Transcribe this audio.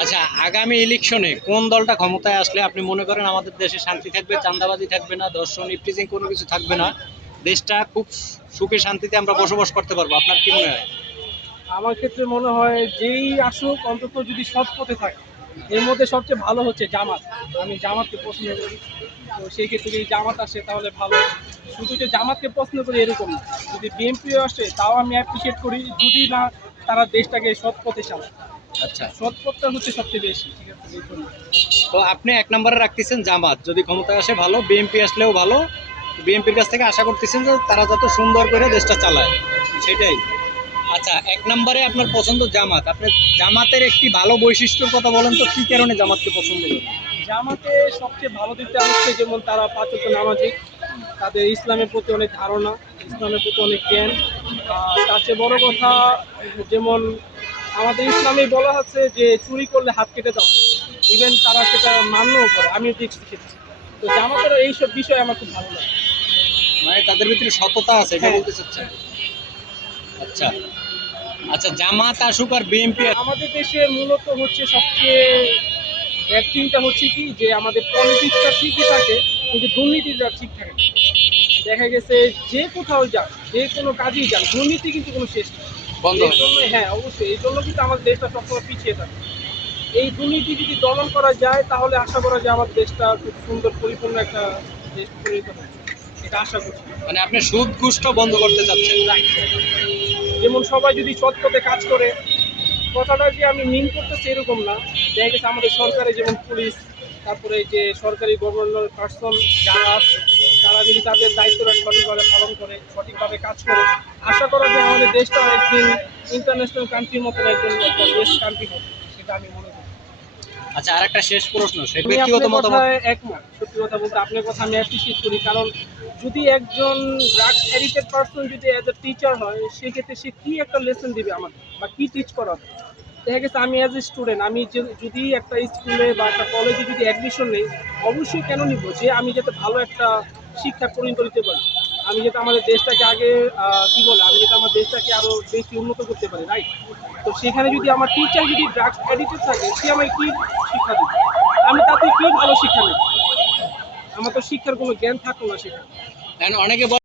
আচ্ছা, আগামী ইলেকশনে কোন দলটা ক্ষমতায় আসলে আপনি মনে করেন আমাদের দেশে শান্তি থাকবে, চাঁদাবাজি থাকবে না, ধর্ষণ, ইফটিজিং কোনো কিছু থাকবে না, দেশটা খুব সুখে শান্তিতে আমরা বসবাস করতে পারবো? আপনার কি মনে হয়? আমার ক্ষেত্রে মনে হয় যেই আসুক অন্তত যদি সৎ পথে থাকে। এর মধ্যে সবচেয়ে ভালো হচ্ছে জামাত। আমি জামাতকে পছন্দ করি। তো সেই ক্ষেত্রে যদি জামাত আসে তাহলে ভালো। শুধু যে জামাতকে পছন্দ করি এরকম না। যদি বিএনপিও আসে তাও আমি অ্যাপ্রিসিয়েট করি, যদি না তারা দেশটাকে সৎ পথে চালায়। আচ্ছা, সৎ পথটা হচ্ছে সবচেয়ে বেশি, ঠিক আছে? এই জন্য। তো আপনি এক নম্বরে রাখতেছেন জামাত, যদি ক্ষমতায় আসে ভালো, বিএনপি আসলেও ভালো। বিএনপির কাছ থেকে আশা করতেছেন যে তারা যত সুন্দর করে দেশটা চালায়, সেটাই। আচ্ছা, এক নম্বরে আপনার পছন্দ জামাত। আপনি জামাতের একটি ভালো বৈশিষ্ট্যর কথা বলেন তো, কি কারণে জামাতকে পছন্দ করেন? জামাতে সবচেয়ে ভালো দিকটা হচ্ছে যেমন তারা পাঁচ ওয়াক্ত নামাজি, তাদের ইসলামের প্রতি অনেক ধারণা, ইসলামের প্রতি অনেক জ্ঞান। তার চেয়ে বড় কথা, যেমন আমাদের ইসলামে বলা আছে যে চুরি করলে হাত কেটে দাও। ইভেন তারা সেটা মান্যও করে, আমিও দেখছি ক্ষেত্রে। তো জামাতের এইসব বিষয় আমার খুব ভালো লাগে। মানে তাদের ভিতরে সততা আছে, এটা হ্যাঁ, বলতে চাচ্ছেন? আচ্ছা, আচ্ছা, জামাত আসুক আর বিএনপি। আমাদের দেশে মূলত হচ্ছে সবচেয়ে ব্যাড থিংটা হচ্ছে কি যে আমাদের পলিটিক্সটা ঠিকই থাকে কিন্তু দুর্নীতিটা ঠিক থাকে না। দেখা গেছে যে কোথাও যাক, যে কোনো কাজেই যাক, দুর্নীতি কিন্তু কোনো শেষ নেই। বন্ধ এই হয়। জন্য হ্যাঁ, অবশ্যই এই জন্য কিন্তু আমাদের দেশটা সবসময় পিছিয়ে থাকে। এই দুর্নীতি যদি দমন করা যায় তাহলে আশা করা যায় আমার দেশটা খুব সুন্দর পরিপূর্ণ একটা দেশ পরিণত হবে, এটা আশা করছি। মানে আপনি সুদ ঘুষটা বন্ধ করতে চাচ্ছেন? Right. যেমন সবাই যদি সৎ পথে কাজ করে, কথাটা যে আমি মিন করতেছি এরকম না। দেখা গেছে আমাদের সরকারে যেমন পুলিশ, তারপরে যে সরকারি গভর্নর পার্সন যারা আছে, তারা যদি তাদের দায়িত্বটা সঠিকভাবে পালন করে, সঠিকভাবে কাজ করে, আশা করা যায় আমাদের দেশটাও একদিন ইন্টারন্যাশনাল কান্ট্রির মতন একজন একটা বেস্ট কান্ট্রি হবে, সেটা আমি মনে করি। আচ্ছা, আর একটা শেষ প্রশ্ন, সে আমি ব্যক্তিগত আপনার মতামত। কথায় একমত। সত্যি কথা বলতে আপনার কথা আমি অ্যাপ্রিসিয়েট করি। কারণ যদি একজন ড্রাগস অ্যাডিক্টেড পারসন যদি অ্যাজ এ টিচার হয়, সেক্ষেত্রে সে কি একটা লেসন দিবে আমাকে বা কি টিচ করাবে? দেখা গেছে আমি অ্যাজ এ স্টুডেন্ট, আমি যদি একটা স্কুলে বা একটা কলেজে যদি অ্যাডমিশন নেই, অবশ্যই কেন নিব? যে আমি যাতে ভালো একটা শিক্ষা পরিণত হতে পারি। আমি যাতে আমাদের দেশটাকে আগে কি বলে? আমি যাতে আমার দেশটাকে আরো বেশি উন্নত করতে পারি, রাইট? তো সেখানে যদি আমার টিচার যদি ড্রাগস অ্যাডিক্টেড থাকে, সে আমায় কি শিক্ষা দিবে? আমি তাতে কি ভালো শিক্ষা নেব? আমার তো শিক্ষার কোনো জ্ঞান থাকলো না সেখানে। অনেকে